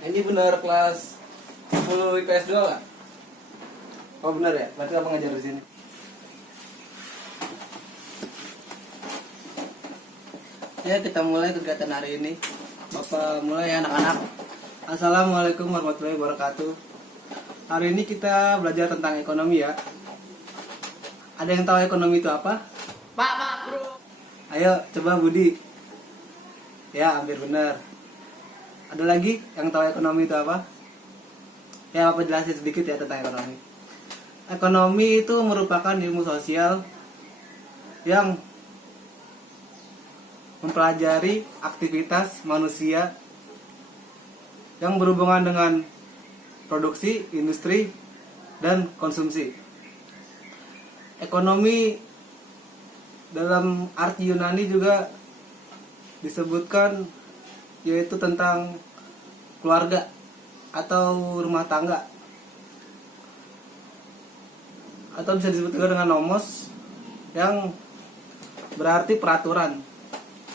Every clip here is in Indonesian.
Ini benar kelas 10 IPS 2 nggak? Oh benar ya, berarti apa ngajar di sini? Ya kita mulai kegiatan hari ini. Bapak mulai ya anak-anak. Assalamualaikum warahmatullahi wabarakatuh. Hari ini kita belajar tentang ekonomi ya. Ada yang tahu ekonomi itu apa? Pak, bro. Ayo coba Budi. Ya hampir benar. Ada lagi yang tahu ekonomi itu apa? Ya Bapak jelasin sedikit ya tentang ekonomi. Ekonomi itu merupakan ilmu sosial yang mempelajari aktivitas manusia yang berhubungan dengan produksi, industri, dan konsumsi. Ekonomi dalam arti Yunani juga disebutkan yaitu tentang keluarga atau rumah tangga, atau bisa disebut juga dengan nomos, yang berarti peraturan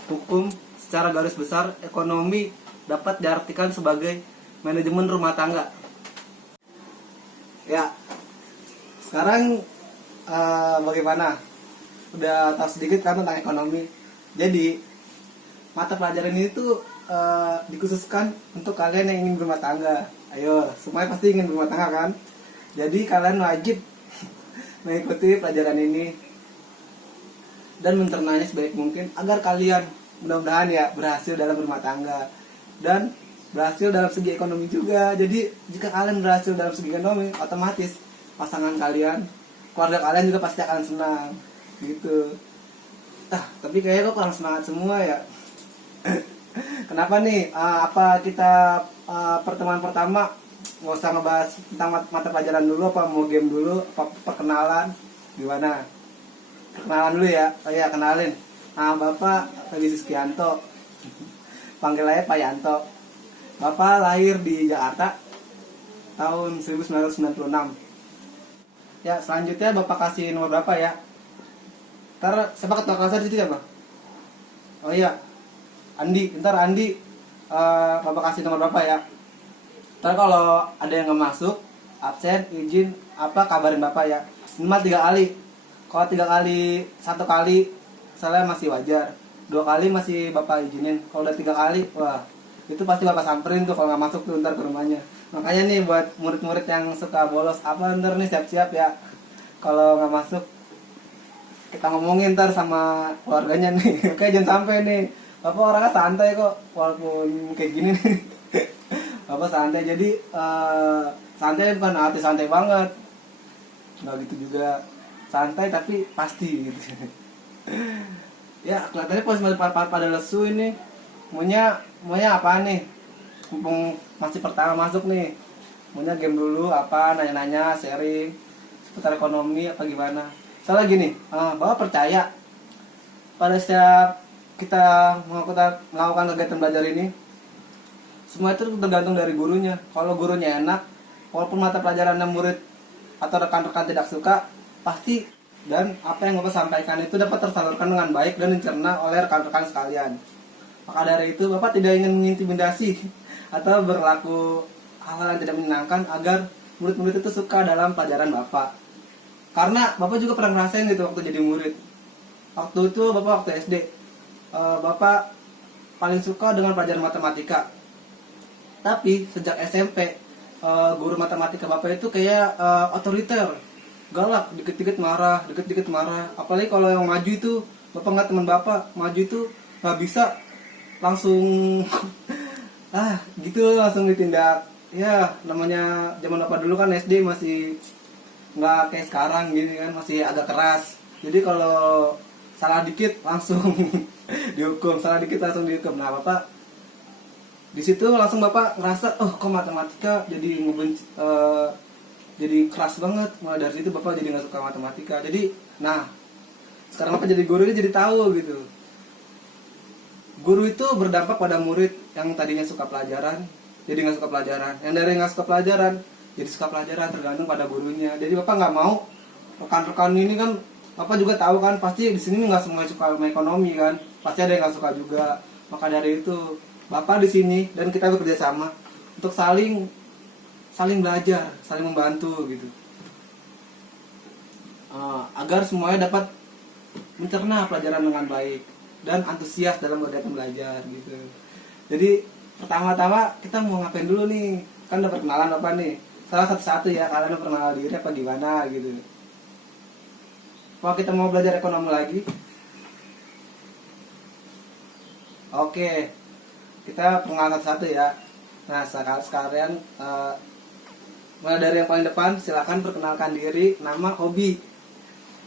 hukum. Secara garis besar, ekonomi dapat diartikan sebagai manajemen rumah tangga. Ya, sekarang bagaimana? Udah tahu sedikit kan tentang ekonomi. Jadi mata pelajaran ini tuh dikhususkan untuk kalian yang ingin berumah tangga. Ayo, semuanya pasti ingin berumah tangga kan? Jadi kalian wajib mengikuti pelajaran ini dan mencernanya sebaik mungkin agar kalian mudah-mudahan ya berhasil dalam berumah tangga dan berhasil dalam segi ekonomi juga. Jadi jika kalian berhasil dalam segi ekonomi, otomatis pasangan kalian, keluarga kalian juga pasti akan senang gitu. Tapi kayaknya kok kurang semangat semua ya. Kenapa nih? Apa kita pertemuan pertama nggak usah ngebahas tentang mata pelajaran dulu, apa mau game dulu, apa perkenalan gimana? Perkenalan dulu ya. Oh ya, kenalin. Bapak Feby Suskianto, panggil aja Pak Yanto. Bapak lahir di Jakarta tahun 1996. Ya, selanjutnya Bapak kasih nomor berapa ya? Ntar siapa ketua kelasnya di situ ya, Pak? Oh iya, Andi. Ntar Andi, Bapak kasih nomor berapa ya? Ntar kalau ada yang nggak masuk, absen, izin, apa kabarin Bapak ya. Minimal 3 kali. Kalau 3 kali, 1 kali saya masih wajar, 2 kali masih Bapak izinin. Kalau udah 3 kali, wah itu pasti Bapak samperin tuh kalau nggak masuk tuh ntar ke rumahnya. Makanya nih buat murid-murid yang suka bolos apa ntar nih siap-siap ya. Kalau nggak masuk kita ngomongin ntar sama keluarganya nih. Oke, jangan sampai nih. Bapak orangnya santai kok walaupun kayak gini nih. Bapak santai, jadi santai bukan arti santai banget, nggak gitu juga. Santai tapi pasti gitu. Ya kelihatannya pada lesu ini. Maunya apa nih? Mumpung masih pertama masuk nih, maunya game dulu apa, nanya-nanya, sharing seputar ekonomi apa gimana. Soalnya gini, Bapak percaya pada setiap kita melakukan kegiatan belajar ini, semua itu tergantung dari gurunya. Kalau gurunya enak, walaupun mata pelajarannya murid atau rekan-rekan tidak suka, pasti dan apa yang Bapak sampaikan itu dapat tersalurkan dengan baik dan dicerna oleh rekan-rekan sekalian. Maka dari itu Bapak tidak ingin mengintimidasi atau berlaku hal-hal yang tidak menyenangkan agar murid-murid itu suka dalam pelajaran Bapak. Karena Bapak juga pernah ngerasain gitu waktu jadi murid. Waktu itu Bapak waktu SD, Bapak paling suka dengan pelajaran matematika. Tapi sejak SMP, guru matematika Bapak itu kayak otoriter, galak, dikit-dikit marah. Apalagi kalau yang maju itu, Bapak ngeliat teman Bapak maju itu nggak bisa, langsung gitu langsung ditindak. Ya namanya zaman Bapak dulu kan SD masih nggak kayak sekarang gini kan, masih agak keras. Jadi kalau salah dikit langsung dihukum, Nah Bapak di situ langsung Bapak ngerasa, kok matematika jadi ngebenci, jadi keras banget. Mulai dari situ Bapak jadi nggak suka matematika. Jadi, sekarang Bapak jadi guru ini jadi tahu gitu. Guru itu berdampak pada murid yang tadinya suka pelajaran, jadi nggak suka pelajaran. Yang dari nggak suka pelajaran, jadi suka pelajaran, tergantung pada gurunya. Jadi Bapak nggak mau rekan-rekan ini kan, Bapak juga tahu kan, pasti di sini nggak semua suka sama ekonomi kan, pasti ada yang nggak suka juga. Maka dari itu Bapak di sini dan kita bekerja sama untuk saling belajar, saling membantu gitu. Agar semuanya dapat mencerna pelajaran dengan baik dan antusias dalam kegiatan belajar gitu. Jadi pertama-tama kita mau ngapain dulu nih? Kan dapat kenalan apa nih? Salah satu-satu ya, kalian perkenalan diri apa gimana gitu. Kalau kita mau belajar ekonomi lagi, oke, kita perkenalan satu-satu ya. Nah sekalian mulai dari yang paling depan, silakan perkenalkan diri, nama, hobi.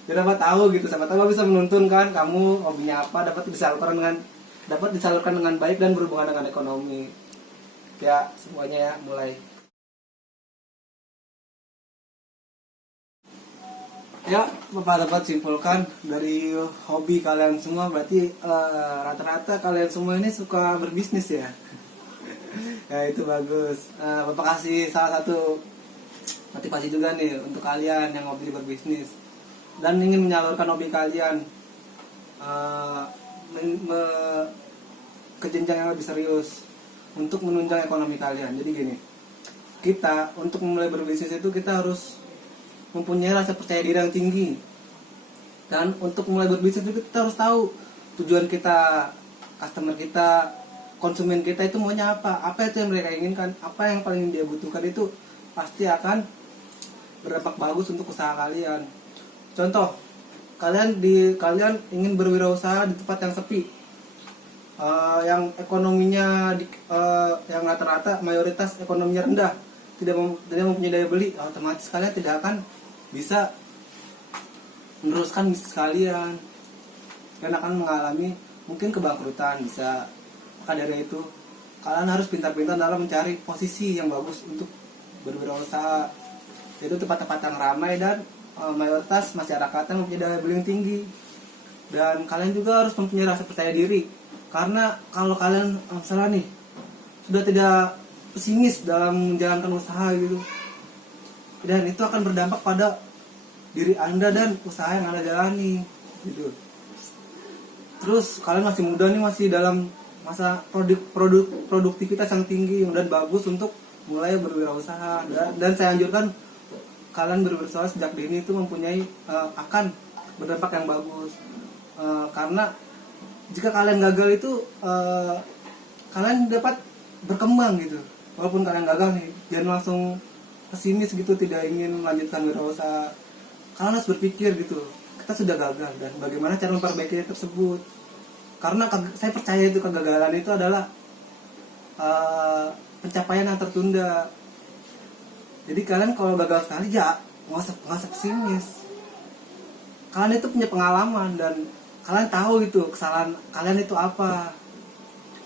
Biar dapat tahu gitu, sama tahu bisa menuntun kan kamu hobinya apa, dapat disalurkan dengan baik dan berhubungan dengan ekonomi. Ya semuanya ya, mulai. Ya, Bapak dapat simpulkan dari hobi kalian semua, berarti rata-rata kalian semua ini suka berbisnis ya. Ya itu bagus. Bapak kasih salah satu motivasi juga nih untuk kalian yang hobi berbisnis dan ingin menyalurkan hobi kalian ke jenjang yang lebih serius untuk menunjang ekonomi kalian. Jadi gini, kita untuk mulai berbisnis itu kita harus mempunyai rasa percaya diri yang tinggi, dan untuk mulai berbisnis itu kita harus tahu tujuan kita, customer kita, konsumen kita itu maunya apa itu yang mereka inginkan, apa yang paling dia butuhkan, itu pasti akan berdampak bagus untuk usaha kalian. Contoh, kalian ingin berwirausaha di tempat yang sepi, yang ekonominya yang rata-rata mayoritas ekonominya rendah, tidak mempunyai daya beli, otomatis kalian tidak akan bisa meneruskan bisnis kalian. Kalian akan mengalami mungkin kebangkrutan bisa. Maka dari itu kalian harus pintar-pintar dalam mencari posisi yang bagus untuk berwirausaha, yaitu tempat-tempat yang ramai dan mayoritas masyarakatnya mempunyai daya beli yang tinggi. Dan kalian juga harus mempunyai rasa percaya diri, karena kalau kalian misalnya nih sudah tidak pesimis dalam menjalankan usaha gitu, dan itu akan berdampak pada diri Anda dan usaha yang Anda jalani gitu. Terus kalian masih muda nih, masih dalam masa produktivitas yang tinggi dan bagus untuk mulai berwirausaha, dan saya anjurkan kalian berwirausaha sejak dini itu mempunyai akan berdampak yang bagus, karena jika kalian gagal itu kalian dapat berkembang gitu. Walaupun kalian gagal nih, jangan langsung pesimis gitu, tidak ingin melanjutkan wirausaha. Kalian harus berpikir gitu, kita sudah gagal dan bagaimana cara memperbaiki tersebut. Karena saya percaya itu kegagalan itu adalah pencapaian yang tertunda. Jadi kalian kalau gagal sekali ya nggak usah pesimis. Kalian itu punya pengalaman dan kalian tahu gitu kesalahan kalian itu apa.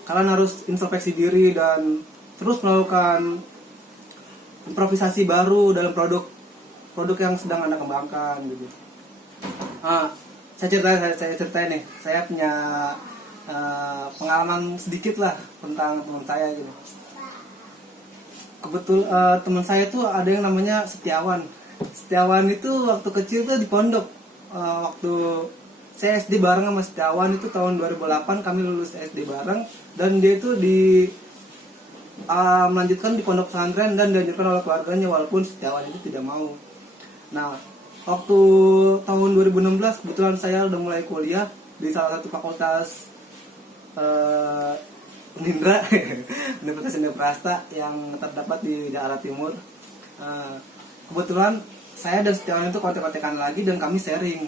Kalian harus introspeksi diri dan terus melakukan improvisasi baru dalam produk yang sedang Anda kembangkan gitu. Saya ceritain nih, saya punya pengalaman sedikit lah tentang teman saya gitu. Teman saya tuh ada yang namanya Setiawan. Setiawan itu waktu kecil tuh di pondok. Waktu saya SD bareng sama Setiawan itu tahun 2008 kami lulus SD bareng, dan dia itu melanjutkan di pondok pesantren dan dianjurkan oleh keluarganya walaupun Setiawan itu tidak mau. Nah, waktu tahun 2016 kebetulan saya udah mulai kuliah di salah satu fakultas Unindra, Universitas Indah Prasta yang terdapat di daerah timur. Kebetulan saya dan Setiawan itu kontek-kontekan lagi dan kami sharing.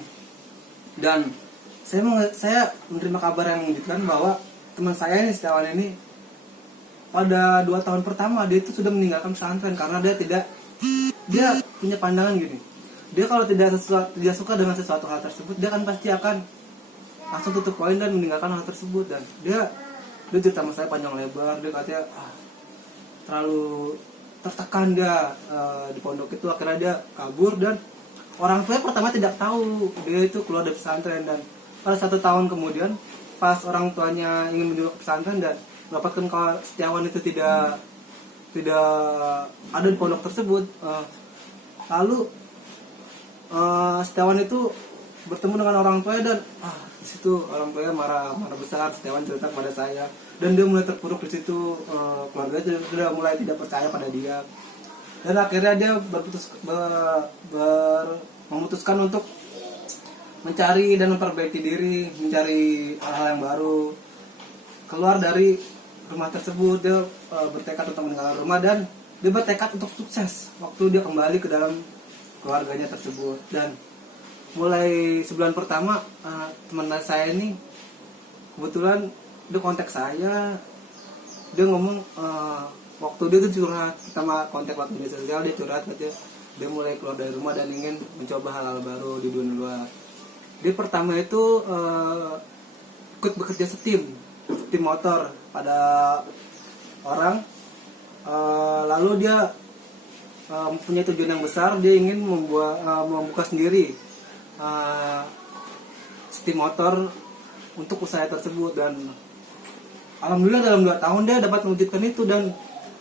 Dan saya menerima kabar yang mengejutkan bahwa teman saya ini, Setiawan ini, pada 2 tahun pertama dia itu sudah meninggalkan pesantren karena dia punya pandangan gini. Dia kalau tidak suka dengan sesuatu hal tersebut, dia kan pasti akan langsung tutup poin dan meninggalkan hal tersebut. Dan dia cerita sama saya panjang lebar. Dia katanya terlalu tertekan dia di pondok itu, akhirnya dia kabur dan orang tua pertama tidak tahu dia itu keluar dari pesantren. Dan pada 1 tahun kemudian pas orang tuanya ingin menuju ke pesantren dan mendapatkan kalau Setiawan itu tidak ada di pondok tersebut, lalu Setiawan itu bertemu dengan orang tua dan di situ orang tuanya marah besar. Setiawan cerita kepada saya, dan dia mulai terpuruk di situ. Keluarganya sudah mulai tidak percaya pada dia, dan akhirnya dia memutuskan untuk mencari dan memperbaiki diri, mencari hal-hal yang baru. Keluar dari rumah tersebut, dia bertekad untuk meninggalkan rumah, dan dia bertekad untuk sukses waktu dia kembali ke dalam keluarganya tersebut. Dan mulai sebulan pertama, teman saya ini kebetulan dia kontak saya, dia ngomong waktu dia tuh curhat, kita kontak waktu media sosial, dia curhat katanya dia mulai keluar dari rumah dan ingin mencoba hal-hal baru di dunia luar. Dia pertama itu ikut bekerja setim motor pada orang, lalu dia mempunyai tujuan yang besar, dia ingin membuka sendiri setim motor untuk usaha tersebut. Dan alhamdulillah dalam 2 tahun dia dapat mewujudkan itu, dan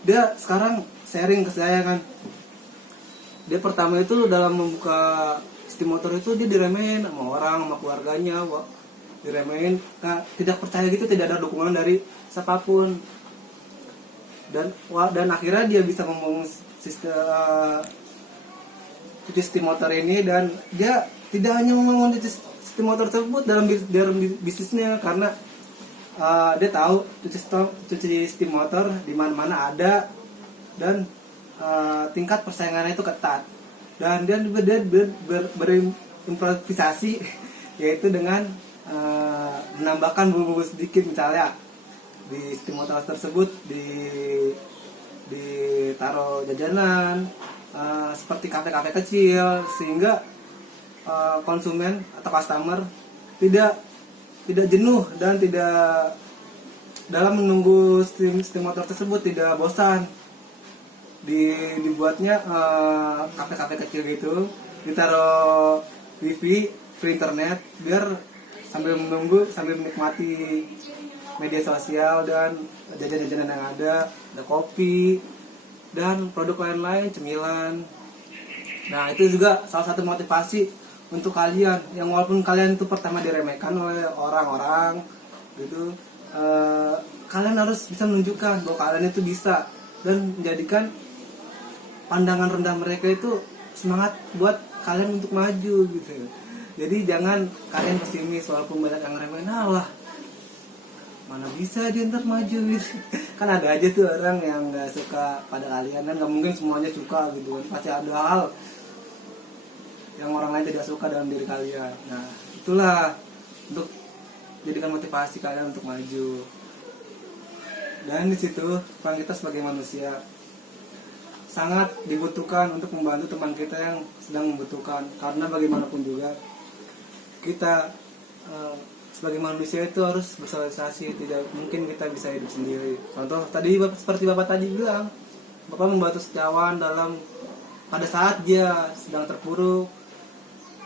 dia sekarang sharing ke saya kan. Dia pertama itu dalam membuka setim motor itu dia diremehin sama orang, sama keluarganya, diremehin, tidak percaya gitu, tidak ada dukungan dari siapapun. Dan akhirnya dia bisa membangun sistem motor ini, dan dia tidak hanya membangun sistem motor tersebut dalam bisnisnya, karena dia tahu cuci sistem motor di mana-mana ada, dan tingkat persaingannya itu ketat, dan dia berimprovisasi yaitu dengan menambahkan bumbu-bumbu sedikit, misalnya di sistem motor tersebut ditaruh jajanan seperti kafe-kafe kecil, sehingga konsumen atau customer tidak jenuh dan tidak dalam menunggu sistem motor tersebut tidak bosan. Dibuatnya kafe-kafe kecil gitu, ditaruh wifi, free internet, biar sambil menunggu, sambil menikmati media sosial dan jajan-jajanan yang ada kopi dan produk lain-lain, cemilan. Nah, itu juga salah satu motivasi untuk kalian yang walaupun kalian itu pertama diremehkan oleh orang-orang gitu, kalian harus bisa menunjukkan bahwa kalian itu bisa, dan menjadikan pandangan rendah mereka itu semangat buat kalian untuk maju gitu. Jadi jangan kalian pesimis walaupun banyak yang remehin, lah mana bisa dia ntar maju gitu. Kan ada aja tuh orang yang nggak suka pada kalian, kan nggak mungkin semuanya suka gitu kan, pasti ada hal yang orang lain tidak suka dalam diri kalian. Nah, itulah untuk jadikan motivasi kalian untuk maju. Dan di situ peran kita sebagai manusia sangat dibutuhkan untuk membantu teman kita yang sedang membutuhkan, karena bagaimanapun juga kita sebagai manusia itu harus bersosialisasi, tidak mungkin kita bisa hidup sendiri. Contoh tadi seperti Bapak tadi bilang, Bapak membantu sejawat dalam pada saat dia sedang terpuruk,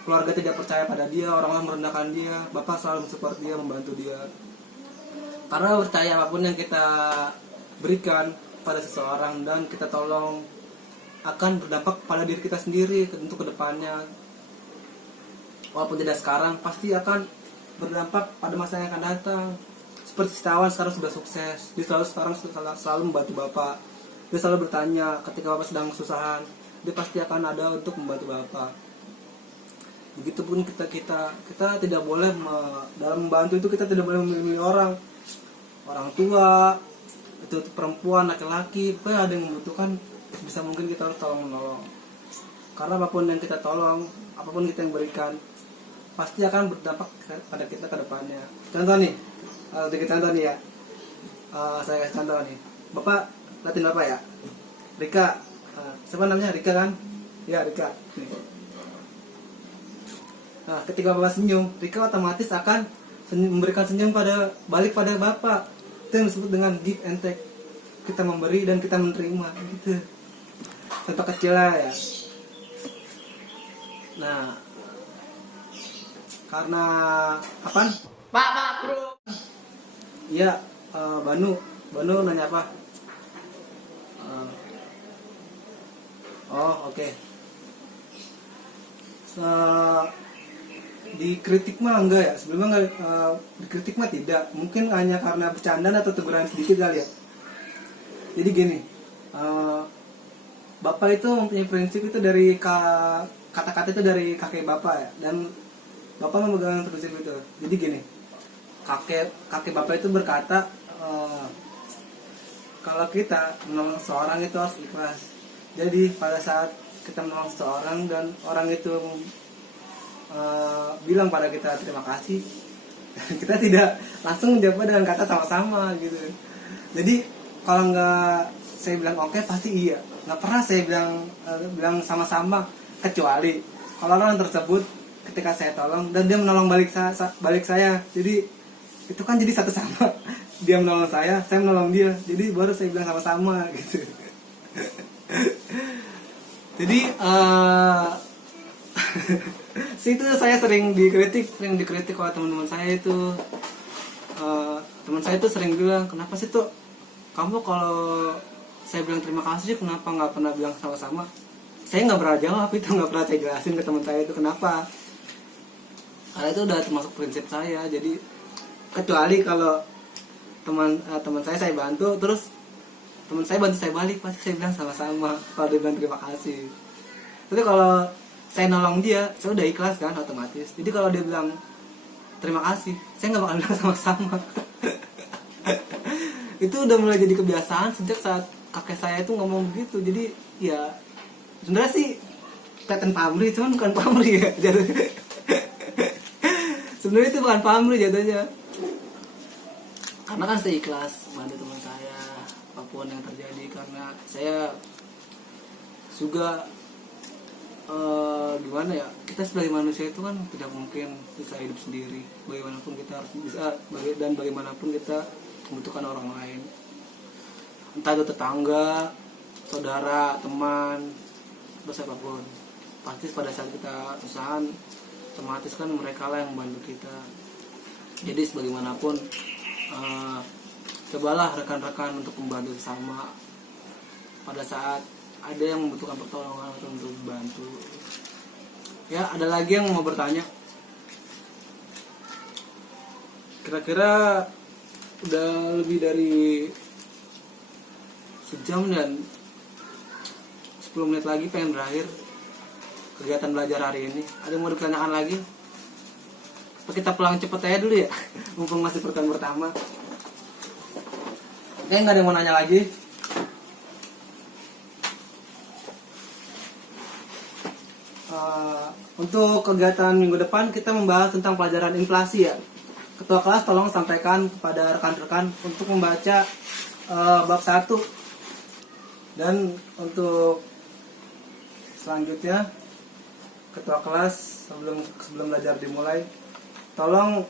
keluarga tidak percaya pada dia, orang-orang merendahkan dia, Bapak selalu mensupport dia, membantu dia. Karena percaya apapun yang kita berikan pada seseorang dan kita tolong akan berdampak pada diri kita sendiri untuk kedepannya. Walaupun tidak sekarang, pasti akan berdampak pada masa yang akan datang. Seperti Setiawan sekarang sudah sukses, dia selalu membantu Bapak. Dia selalu bertanya ketika Bapak sedang kesusahan, dia pasti akan ada untuk membantu Bapak. Begitupun kita tidak boleh dalam membantu itu kita tidak boleh memilih orang tua, itu perempuan, laki-laki, pokoknya ada yang membutuhkan, bisa mungkin kita harus tolong menolong. Karena apapun yang kita tolong, apapun kita yang berikan, pasti akan berdampak pada kita ke depannya. Contoh nih, kita contoh nih ya, saya kasih contoh nih. Bapak, liatin Bapak ya, Rika, siapa namanya, Rika kan? Ya, Rika. Nih. Nah, ketika Bapak senyum, Rika otomatis akan memberikan senyum balik pada Bapak. Itu yang disebut dengan give and take. Kita memberi dan kita menerima gitu. Contoh kecilnya ya. Nah, karena apa? Pak Bro. Iya, Banu nanya apa? Oh, oke. dikritik mah enggak ya, sebelumnya enggak, dikritik mah tidak, mungkin hanya karena bercandaan atau teguran sedikit kali ya. Jadi gini, bapak itu mempunyai prinsip itu dari kata-kata itu dari kakek bapak ya, dan bapak memegang prinsip itu. Jadi gini, kakek bapak itu berkata, kalau kita menolong seorang itu harus ikhlas. Jadi pada saat kita menolong seorang dan orang itu bilang pada kita terima kasih, kita tidak langsung menjawab dengan kata sama-sama gitu. Jadi kalau nggak saya bilang oke, pasti iya. Nggak pernah saya bilang sama-sama, kecuali kalau orang tersebut ketika saya tolong dan dia menolong balik saya, jadi itu kan jadi satu sama. Dia menolong saya menolong dia, jadi baru saya bilang sama-sama gitu. Jadi situ saya sering dikritik oleh teman-teman saya itu. Teman saya itu sering bilang, kenapa sih tuh kamu kalau saya bilang terima kasih kenapa nggak pernah bilang sama-sama? Saya nggak pernah jawab itu, nggak pernah saya jelasin ke teman saya itu kenapa. Karena itu udah termasuk prinsip saya. Jadi kecuali kalau teman saya bantu, terus teman saya bantu saya balik, pasti saya bilang sama-sama kalau dia bilang terima kasih. Tapi kalau saya nolong dia, saya udah ikhlas kan otomatis. Jadi kalau dia bilang terima kasih, saya nggak bakal bilang sama-sama. Itu udah mulai jadi kebiasaan sejak saat kakek saya itu ngomong begitu. Jadi ya sebenarnya sih kelihatan pamrih, cuman bukan pamrih ya. Sebenarnya itu bukan pamrih jatuhnya. Karena kan saya ikhlas bantu teman saya apapun yang terjadi, karena saya juga gimana ya, kita sebagai manusia itu kan tidak mungkin bisa hidup sendiri. Bagaimanapun kita harus bisa, dan bagaimanapun kita membutuhkan orang lain, entah itu tetangga, saudara, teman, atau siapapun. Pasti pada saat kita usahaan, otomatis kan mereka lah yang membantu kita. Jadi sebagaimanapun, cobalah rekan-rekan untuk membantu sesama pada saat ada yang membutuhkan pertolongan atau untuk membantu. Ya, ada lagi yang mau bertanya? Kira-kira udah lebih dari sejam dan 10 menit lagi pengen berakhir kegiatan belajar hari ini. Ada yang mau ditanyakan lagi? Apa kita pulang cepet aja dulu ya? Mumpung masih pertemuan pertama. Oke, nggak ada yang mau nanya lagi. Untuk kegiatan minggu depan kita membahas tentang pelajaran inflasi ya. Ketua kelas tolong sampaikan kepada rekan-rekan untuk membaca bab 1. Dan untuk selanjutnya ketua kelas sebelum belajar dimulai, tolong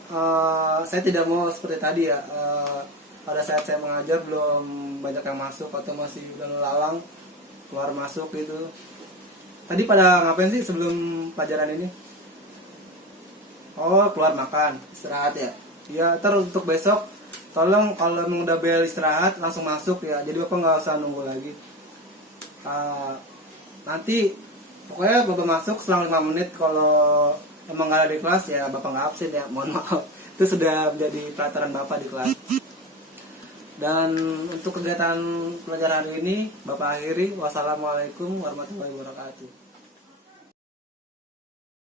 saya tidak mau seperti tadi ya, pada saat saya mengajar belum banyak yang masuk atau masih lalang keluar masuk gitu. Tadi pada ngapain sih sebelum pelajaran ini? Oh, keluar makan, istirahat ya. Ya, terus untuk besok tolong kalau memang udah bel istirahat langsung masuk ya. Jadi Bapak nggak usah nunggu lagi. Nanti pokoknya Bapak masuk selang 5 menit. Kalau emang nggak ada di kelas ya Bapak nggak absen ya. Mohon maaf. Itu sudah menjadi peraturan Bapak di kelas. Dan untuk kegiatan pelajaran hari ini Bapak akhiri. Wassalamualaikum warahmatullahi wabarakatuh.